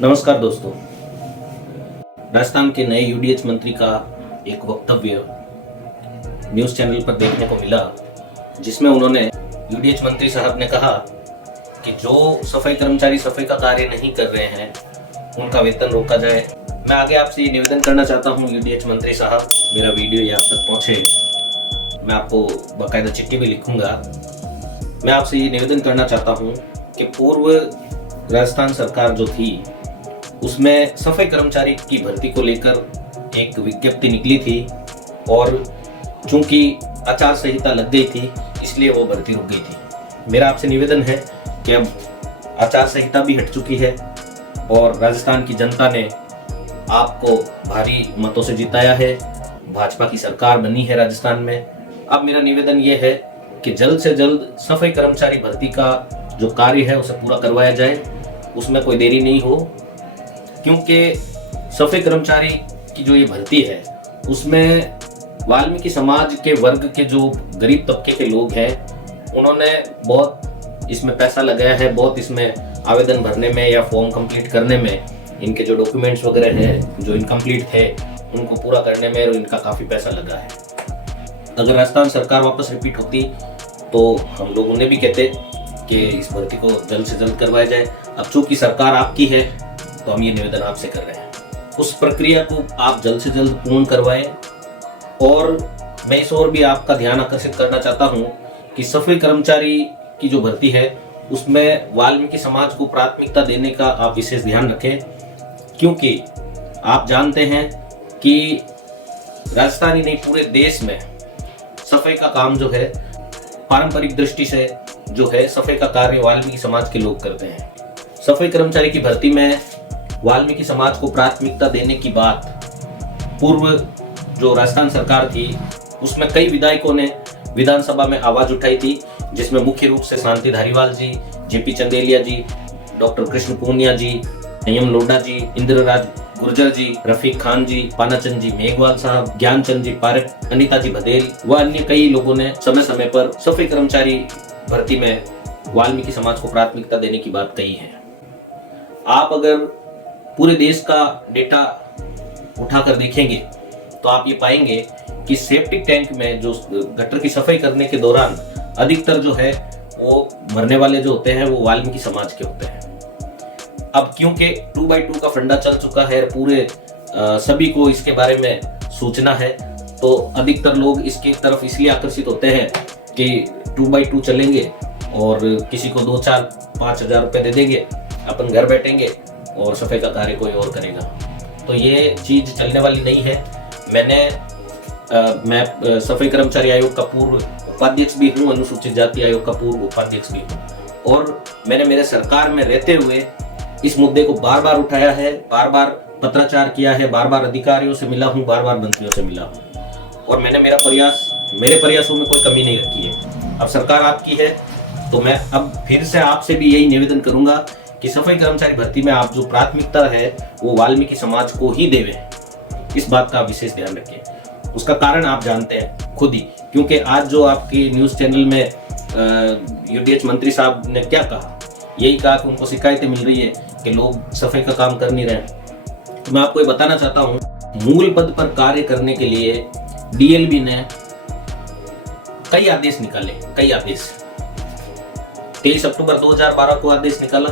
नमस्कार दोस्तों। राजस्थान के नए यूडीएच मंत्री का एक वक्तव्य न्यूज़ चैनल पर देखने को मिला, जिसमें उन्होंने यूडीएच मंत्री साहब ने कहा कि जो सफाई कर्मचारी सफाई का कार्य नहीं कर रहे हैं उनका वेतन रोका जाए। मैं आगे आपसे ये निवेदन करना चाहता हूँ, यूडीएच मंत्री साहब, मेरा वीडियो ये आप तक पहुँचे, मैं आपको बाकायदा चिट्ठी भी लिखूंगा। मैं आपसे ये निवेदन करना चाहता हूँ कि पूर्व राजस्थान सरकार जो थी उसमें सफाई कर्मचारी की भर्ती को लेकर एक विज्ञप्ति निकली थी और चूंकि आचार संहिता लग गई थी इसलिए वो भर्ती रुक गई थी। मेरा आपसे निवेदन है कि अब आचार संहिता भी हट चुकी है और राजस्थान की जनता ने आपको भारी मतों से जिताया है, भाजपा की सरकार बनी है राजस्थान में। अब मेरा निवेदन ये है कि जल्द से जल्द सफाई कर्मचारी भर्ती का जो कार्य है उसे पूरा करवाया जाए, उसमें कोई देरी नहीं हो, क्योंकि सफाई कर्मचारी की जो ये भर्ती है उसमें वाल्मीकि समाज के वर्ग के जो गरीब तबके के लोग हैं उन्होंने बहुत इसमें पैसा लगाया है, बहुत इसमें आवेदन भरने में या फॉर्म कंप्लीट करने में, इनके जो डॉक्यूमेंट्स वगैरह हैं जो इनकम्प्लीट थे उनको पूरा करने में और इनका काफ़ी पैसा लगा है। अगर राजस्थान सरकार वापस रिपीट होती तो हम लोग उन्हें भी कहते कि इस भर्ती को जल्द से जल्द करवाया जाए। अब चूंकि सरकार आपकी है तो हम ये निवेदन आपसे कर रहे हैं, उस प्रक्रिया को आप जल्द से जल्द पूर्ण करवाएं। और मैं इस ओर भी आपका ध्यान आकर्षित करना चाहता हूं कि सफाई कर्मचारी की जो भर्ती है उसमें वाल्मीकि समाज को प्राथमिकता देने का आप विशेष ध्यान रखें, क्योंकि आप जानते हैं कि राजस्थान ही नहीं पूरे देश में सफाई का काम जो है पारंपरिक दृष्टि से जो है सफाई का कार्य वाल्मीकि समाज के लोग करते हैं। सफाई कर्मचारी की भर्ती में वाल्मीकि समाज को प्राथमिकता देने की बात पूर्व जो राजस्थान सरकार थी उसमें कई विधायकों ने विधानसभा में आवाज उठाई थी, जिसमें मुख्य रूप से शांति धारीवाल जी, जेपी चंदेलिया जी, डॉक्टर कृष्ण पूनिया जी, संयम लोढ़ा जी, इंद्रराज गुर्जर जी, रफीक खान जी, पानाचंद जी मेघवाल साहब, ज्ञानचंद जी पारक, अनिता जी बधेल व अन्य कई लोगों ने समय समय पर सफाई कर्मचारी भर्ती में वाल्मीकि समाज को प्राथमिकता देने की बात कही है। आप अगर पूरे देश का डेटा उठाकर देखेंगे तो आप ये पाएंगे कि सेप्टिक टैंक में जो गटर की सफाई करने के दौरान अधिकतर जो है वो मरने वाले जो होते हैं वो वाल्मीकि समाज के होते हैं। अब क्योंकि 2x2 का फंडा चल चुका है, पूरे सभी को इसके बारे में सूचना है, तो अधिकतर लोग इसकी तरफ इसलिए आकर्षित होते हैं कि 2x2 चलेंगे और किसी को 2-4-5 हजार रुपए दे देंगे, अपन घर बैठेंगे और सफाई का कार्य कोई और करेगा। तो ये चीज चलने वाली नहीं है। मैं सफाई कर्मचारी आयोग का पूर्व उपाध्यक्ष भी हूँ, अनुसूचित जाति आयोग का पूर्व उपाध्यक्ष भी हूँ, और मैंने मेरे सरकार में रहते हुए इस मुद्दे को बार बार उठाया है, बार बार पत्राचार किया है, बार बार अधिकारियों से मिला हूँ, बार बार मंत्रियों से मिला हूँ, और मैंने मेरे प्रयासों में कोई कमी नहीं रखी है। अब सरकार आपकी है तो मैं अब फिर से आपसे भी यही निवेदन करूंगा कि सफाई कर्मचारी भर्ती में आप जो प्राथमिकता है वो वाल्मीकि समाज को ही देवे, इस बात का विशेष ध्यान रखें। उसका कारण आप जानते हैं खुद ही, क्योंकि आज जो आपके न्यूज़ चैनल में यूडीएच मंत्री साहब ने क्या कहा, यही कहा कि उनको शिकायतें मिल रही है कि लोग सफाई का काम कर नहीं रहे। तो मैं आपको ये बताना चाहता हूँ, मूल पद पर कार्य करने के लिए डीएलबी ने कई आदेश निकाले, कई आदेश। 23 अक्टूबर 2012 को आदेश निकाला,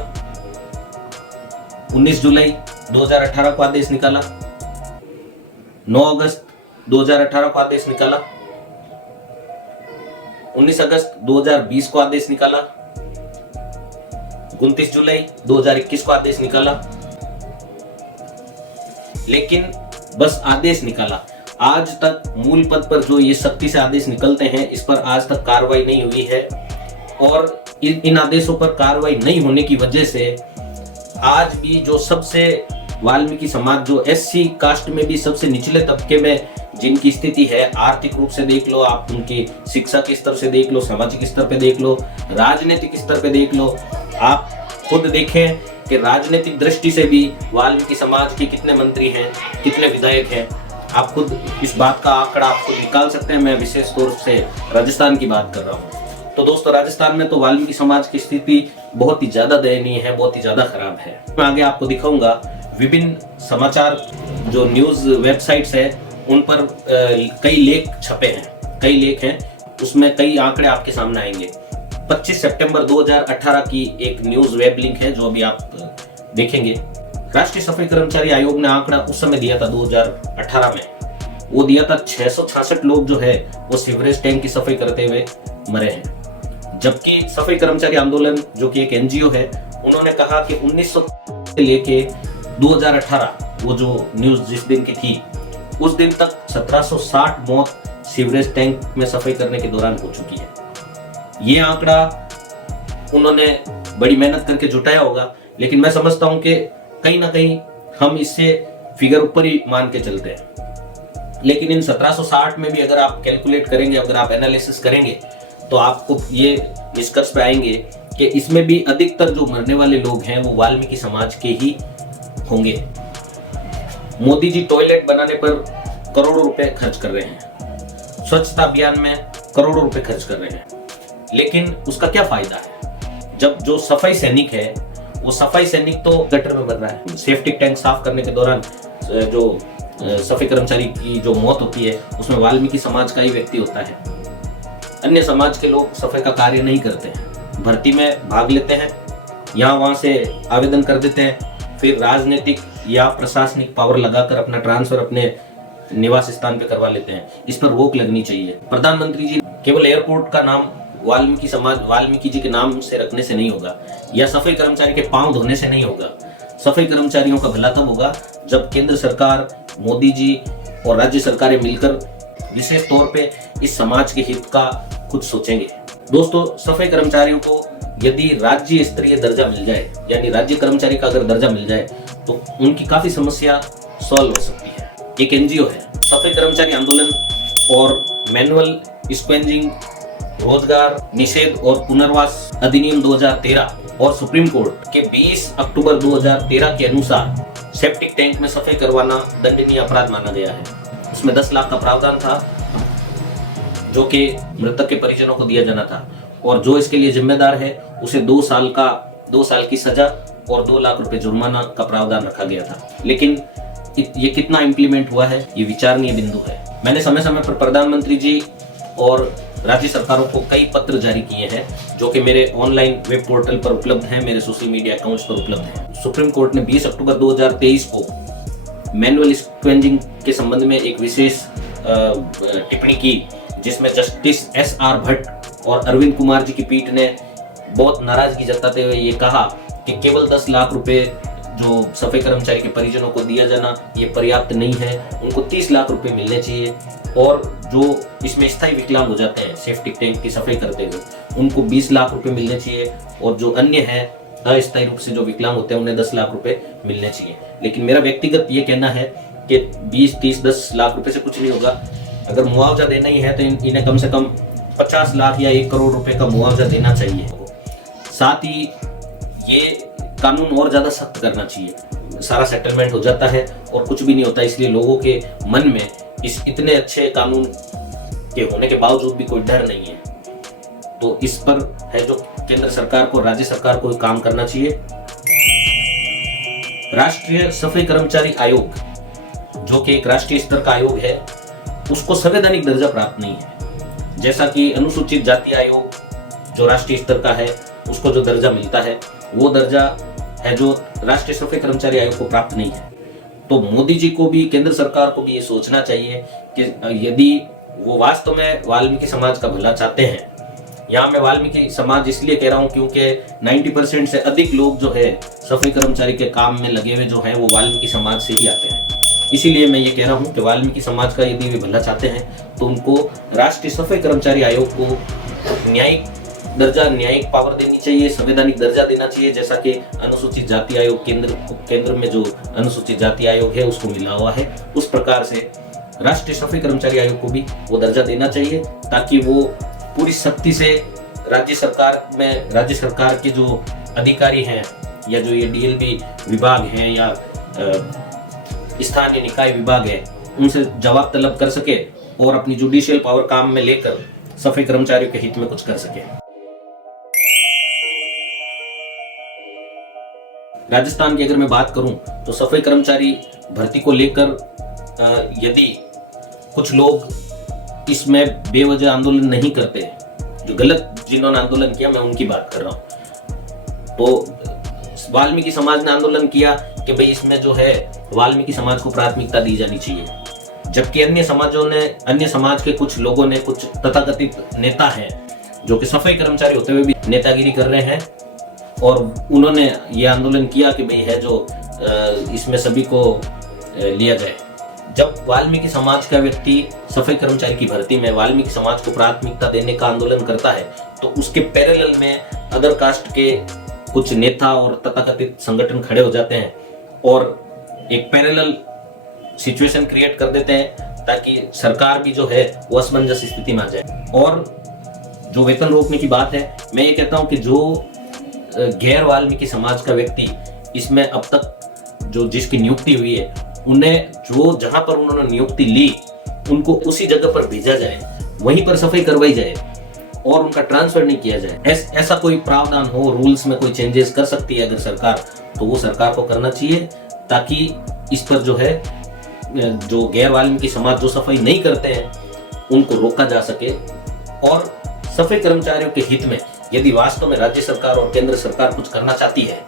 19 जुलाई 2018 को आदेश निकाला, 9 अगस्त 2018 को आदेश निकाला, 19 अगस्त 2020 को आदेश निकाला, 29 जुलाई 2021 को आदेश निकाला। लेकिन बस आदेश निकाला, आज तक मूल पद पर जो ये सख्ती से आदेश निकलते हैं इस पर आज तक कार्रवाई नहीं हुई है, और इन आदेशों पर कार्रवाई नहीं होने की वजह से आज भी जो सबसे वाल्मीकि समाज जो एससी कास्ट में भी सबसे निचले तबके में जिनकी स्थिति है, आर्थिक रूप से देख लो आप, उनकी शिक्षा के स्तर से देख लो, सामाजिक स्तर पे देख लो, राजनीतिक स्तर पे देख लो, आप खुद देखें कि राजनीतिक दृष्टि से भी वाल्मीकि समाज के कितने मंत्री हैं, कितने विधायक हैं, आप खुद इस बात का आंकड़ा आप खुद निकाल सकते हैं। मैं विशेष तौर से राजस्थान की बात कर रहा हूँ। तो दोस्तों राजस्थान में तो वाल्मीकि समाज की स्थिति बहुत ही ज्यादा दयनीय है, बहुत ही ज्यादा खराब है। मैं आगे आपको दिखाऊंगा विभिन्न समाचार जो न्यूज वेबसाइट्स है उन पर कई लेख छपे हैं, कई लेख हैं, उसमें कई आंकड़े आपके सामने आएंगे। 25 सितंबर 2018 की एक न्यूज वेब लिंक है जो अभी आप देखेंगे। राष्ट्रीय सफाई कर्मचारी आयोग ने आंकड़ा उस समय दिया था 2018 में, वो दिया था 666 लोग जो है वो सीवरेज टैंक की सफाई करते हुए मरे हैं। जबकि सफाई कर्मचारी आंदोलन जो कि एक एनजीओ है, उन्होंने कहा कि 1900 से लेके 2018 वो जो न्यूज जिस दिन की थी उस दिन तक 1760 मौत सीवरेज टैंक में सफाई करने के दौरान हो चुकी है। ये आंकड़ा उन्होंने बड़ी मेहनत करके जुटाया होगा, लेकिन मैं समझता हूं कि कहीं ना कहीं हम इससे फिगर ऊपर ही मान के चलते हैं। लेकिन इन 1760 में भी अगर आप कैलकुलेट करेंगे, अगर आप एनालिसिस करेंगे, तो आपको ये निष्कर्ष पे आएंगे कि इसमें भी अधिकतर जो मरने वाले लोग हैं वो वाल्मीकि समाज के ही होंगे। मोदी जी टॉयलेट बनाने पर करोड़ों रुपए खर्च कर रहे हैं, स्वच्छता अभियान में करोड़ों रुपए खर्च कर रहे हैं, लेकिन उसका क्या फायदा है जब जो सफाई सैनिक है वो सफाई सैनिक तो गटर में मर रहा है। सेफ्टी टैंक साफ करने के दौरान जो सफाई कर्मचारी की जो मौत होती है उसमें वाल्मीकि समाज का ही व्यक्ति होता है, अन्य समाज के लोग सफाई का कार्य नहीं करते हैं, भर्ती में भाग लेते हैं, यहाँ वहां से आवेदन कर देते हैं, फिर राजनीतिक या प्रशासनिक पावर लगाकर अपना ट्रांसफर अपने निवास स्थान पे करवा लेते हैं। इस पर रोक लगनी चाहिए। प्रधानमंत्री जी केवल एयरपोर्ट का नाम वाल्मीकि समाज वाल्मीकि जी के नाम से रखने से नहीं होगा, या सफाई कर्मचारी के पांव धोने से नहीं होगा। सफाई कर्मचारियों का भला तब होगा जब केंद्र सरकार, मोदी जी और राज्य सरकारें मिलकर विशेष तौर पे इस समाज के हित का कुछ सोचेंगे। दोस्तों, सफाई कर्मचारियों को यदि राज्य स्तरीय दर्जा मिल जाए, यानी राज्य कर्मचारी का अगर दर्जा मिल जाए, तो उनकी काफी समस्या सॉल्व हो सकती है। एक एनजीओ है सफाई कर्मचारी आंदोलन और मैनुअल स्क्वेंजिंग रोजगार निषेध और पुनर्वास अधिनियम 2013 और सुप्रीम कोर्ट के 20 अक्टूबर 2013 के अनुसार सेप्टिक टैंक में सफाई करवाना दंडनीय अपराध माना गया है। इसमें 10 लाख का प्रावधान था जो कि मृतक के परिजनों को दिया जाना था, और जो इसके लिए जिम्मेदार है उसे 2 साल की सजा और 2 लाख रुपए जुर्माना का प्रावधान रखा गया था। लेकिन ये कितना इम्प्लीमेंट हुआ है, ये विचारणीय बिंदु है। मैंने समय समय पर प्रधानमंत्री जी और राज्य सरकारों को कई पत्र जारी किए हैं जो कि मेरे ऑनलाइन वेब पोर्टल पर उपलब्ध हैं, मेरे सोशल मीडिया अकाउंट्स पर उपलब्ध हैं। सुप्रीम कोर्ट ने 20 अक्टूबर 2023 को मैनुअल स्क्वेंजिंग के संबंध में एक विशेष टिप्पणी की, जिसमें जस्टिस SR भट्ट और अरविंद कुमार जी की पीठ ने बहुत नाराजगी जताते हुए ये कहा कि केवल 10 लाख रुपए जो सफाई कर्मचारी के परिजनों को दिया जाना ये पर्याप्त नहीं है, उनको 30 लाख रुपए मिलने चाहिए, और जो इसमें स्थायी विकलांग हो जाते हैं सेफ्टी टैंक की सफाई करते हुए उनको 20 लाख रुपए मिलने चाहिए, और जो अन्य है अस्थायी रूप से जो विकलांग होते हैं उन्हें 10 लाख रुपए मिलने चाहिए। लेकिन मेरा व्यक्तिगत ये कहना है कि 20, 30, 10 लाख रुपए से कुछ नहीं होगा। अगर मुआवजा देना ही है तो इन्हें कम से कम 50 लाख या 1 करोड़ रुपए का मुआवजा देना चाहिए। साथ ही ये कानून और ज्यादा सख्त करना चाहिए। सारा सेटलमेंट हो जाता है और कुछ भी नहीं होता, इसलिए लोगों के मन में इस इतने अच्छे कानून के होने के बावजूद भी कोई डर नहीं है। तो इस पर है जो केंद्र सरकार को, राज्य सरकार को काम करना चाहिए। राष्ट्रीय सफाई कर्मचारी आयोग जो कि एक राष्ट्रीय स्तर का आयोग है, उसको संवैधानिक दर्जा प्राप्त नहीं है। जैसा कि अनुसूचित जाति आयोग जो राष्ट्रीय स्तर का है उसको जो दर्जा मिलता है वो दर्जा है जो राष्ट्रीय सफाई कर्मचारी आयोग को प्राप्त नहीं है। तो मोदी जी को भी, केंद्र सरकार को भी ये सोचना चाहिए कि यदि वो वास्तव में वाल्मीकि समाज का भला चाहते हैं, यहाँ मैं वाल्मीकि समाज इसलिए कह रहा हूँ क्योंकि 90% से अधिक लोग जो है सफाई कर्मचारी के काम में लगे हुए जो हैं वो वाल्मीकि समाज से ही आते हैं। इसीलिए मैं ये कह रहा हूँ कि वाल्मीकि समाज का यदि वे भला चाहते हैं तो उनको राष्ट्रीय सफाई कर्मचारी आयोग को न्यायिक दर्जा, न्यायिक पावर देनी चाहिए, संवैधानिक दर्जा देना चाहिए, जैसा कि अनुसूचित जाति आयोग केंद्र में जो अनुसूचित जाति आयोग है उसको मिला हुआ है, उस प्रकार से राष्ट्रीय सफाई कर्मचारी आयोग को भी वो दर्जा देना चाहिए, ताकि वो पूरी सख्ती से राज्य सरकार के जो अधिकारी हैं या जो ये DLP विभाग हैं या स्थानीय निकाय विभाग है उनसे जवाब तलब कर सके और अपनी जुडिशियल पावर काम में लेकर सफाई कर्मचारियों के हित में कुछ कर सके। राजस्थान की अगर मैं बात करूं तो सफाई कर्मचारी भर्ती को लेकर यदि कुछ लोग इसमें बेवजह आंदोलन नहीं करते, जो गलत जिन्होंने आंदोलन किया मैं उनकी बात कर रहा हूं। तो वाल्मीकि समाज ने आंदोलन किया कि भाई इसमें जो है वाल्मीकि समाज को प्राथमिकता दी जानी चाहिए, जबकि अन्य समाज के कुछ लोगों ने, कुछ तथाकथित नेता हैं जो कि सफाई कर्मचारी होते हुए भी नेतागिरी कर रहे हैं, और उन्होंने ये आंदोलन किया कि भाई है जो इसमें सभी को लिया जाए। जब वाल्मीकि समाज का व्यक्ति सफाई कर्मचारी की भर्ती में वाल्मीकि समाज को प्राथमिकता देने का आंदोलन करता है, तो उसके पैरेलल में अदर कास्ट के कुछ नेता और तथाकथित संगठन खड़े हो जाते हैं और एक पैरेलल सिचुएशन क्रिएट कर देते हैं ताकि सरकार भी जो है वो असमंजस स्थिति में आ जाए। और जो वेतन रोकने की बात है, मैं ये कहता हूं कि जो गैर वाल्मीकि समाज का व्यक्ति इसमें अब तक जो जिसकी नियुक्ति हुई है, उन्हें जो जहां पर उन्होंने नियुक्ति ली उनको उसी जगह पर भेजा जाए, वहीं पर सफाई करवाई जाए और उनका ट्रांसफर नहीं किया जाए। ऐसा कोई प्रावधान हो, रूल्स में कोई चेंजेस कर सकती है अगर सरकार, तो वो सरकार को करना चाहिए, ताकि इस पर जो है जो गैर वाल्मीकि समाज जो सफाई नहीं करते हैं उनको रोका जा सके। और सफाई कर्मचारियों के हित में यदि वास्तव में राज्य सरकार और केंद्र सरकार कुछ करना चाहती है,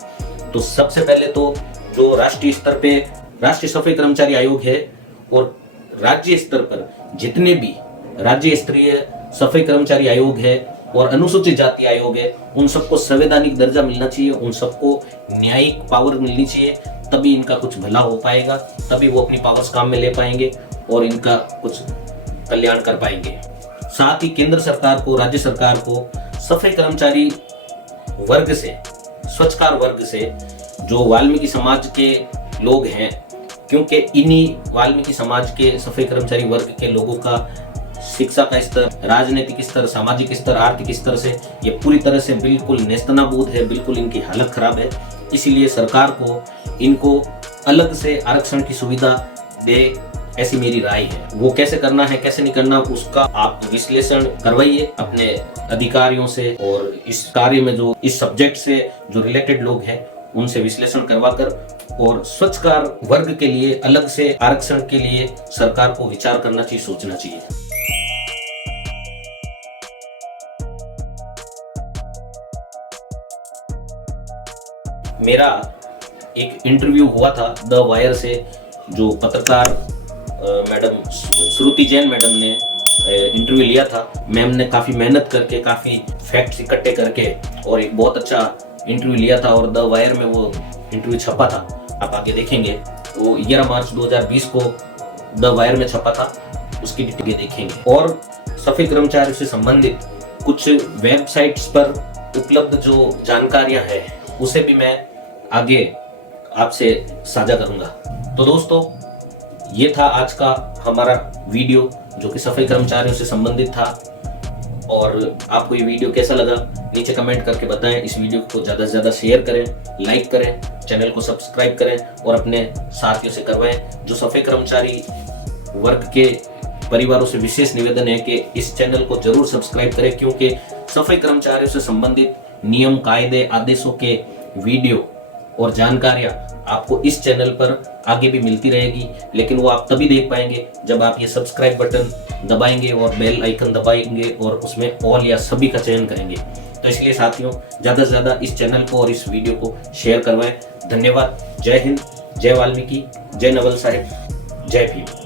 तो सबसे पहले तो जो राष्ट्रीय स्तर पे राष्ट्रीय सफाई कर्मचारी आयोग है और राज्य स्तर पर जितने भी राज्य स्तरीय सफाई कर्मचारी आयोग है और अनुसूचित जाति आयोग है, उन सबको संवैधानिक दर्जा मिलना चाहिए, उन सबको न्यायिक पावर मिलनी चाहिए, तभी इनका कुछ भला हो पाएगा, तभी वो अपनी पावर्स काम में ले पाएंगे और इनका कुछ कल्याण कर पाएंगे। साथ ही केंद्र सरकार को, राज्य सरकार को सफाई कर्मचारी वर्ग से, स्वच्छकार वर्ग से जो वाल्मीकि समाज के लोग हैं, क्योंकि इन्हीं वाल्मीकि समाज के सफाई कर्मचारी वर्ग के लोगों का शिक्षा का स्तर, राजनीतिक स्तर, सामाजिक स्तर, आर्थिक स्तर से ये पूरी तरह से बिल्कुल नेस्तनाबूद है, बिल्कुल इनकी हालत खराब है। इसीलिए सरकार को इनको अलग से आरक्षण की सुविधा दे, ऐसी मेरी राय है। वो कैसे करना है, कैसे नहीं करना, उसका आप विश्लेषण करवाइए अपने अधिकारियों से, और इस कार्य में जो इस सब्जेक्ट से जो रिलेटेड लोग हैं उनसे विश्लेषण करवाकर, और स्वच्छकार वर्ग के लिए अलग से आरक्षण के लिए सरकार को विचार करना चाहिए, सोचना चाहिए। मेरा एक इंटरव्यू हुआ था द वायर से, जो पत्रकार मैडम श्रुति जैन मैडम ने इंटरव्यू लिया था। मैम ने काफ़ी मेहनत करके, काफ़ी फैक्ट्स इकट्ठे करके और एक बहुत अच्छा इंटरव्यू लिया था, और द वायर में वो इंटरव्यू छपा था, आप आगे देखेंगे। वो 11 मार्च 2020 को द वायर में छपा था, उसकी डिटेल देखेंगे। और सफाई कर्मचारियों से संबंधित कुछ वेबसाइट्स पर उपलब्ध जो जानकारियां हैं उसे भी मैं आगे आपसे साझा करूंगा। तो दोस्तों, ये था आज का हमारा वीडियो जो कि सफाई कर्मचारियों से संबंधित था। और आपको ये वीडियो कैसा लगा नीचे कमेंट करके बताएं। इस वीडियो को ज़्यादा से ज़्यादा शेयर करें, लाइक करें, चैनल को सब्सक्राइब करें और अपने साथियों से करवाएं। जो सफाई कर्मचारी वर्ग के परिवारों से विशेष निवेदन है कि इस चैनल को जरूर सब्सक्राइब करें, क्योंकि सफाई कर्मचारियों से संबंधित नियम, कायदे, आदेशों के वीडियो और जानकारियां आपको इस चैनल पर आगे भी मिलती रहेगी, लेकिन वो आप तभी देख पाएंगे जब आप ये सब्सक्राइब बटन दबाएंगे और बेल आइकन दबाएंगे और उसमें ऑल या सभी का चयन करेंगे। तो इसलिए साथियों, ज़्यादा से ज़्यादा इस चैनल को और इस वीडियो को शेयर करवाएं। धन्यवाद। जय हिंद, जय वाल्मीकि, जय नवल साहिब, जय भीम।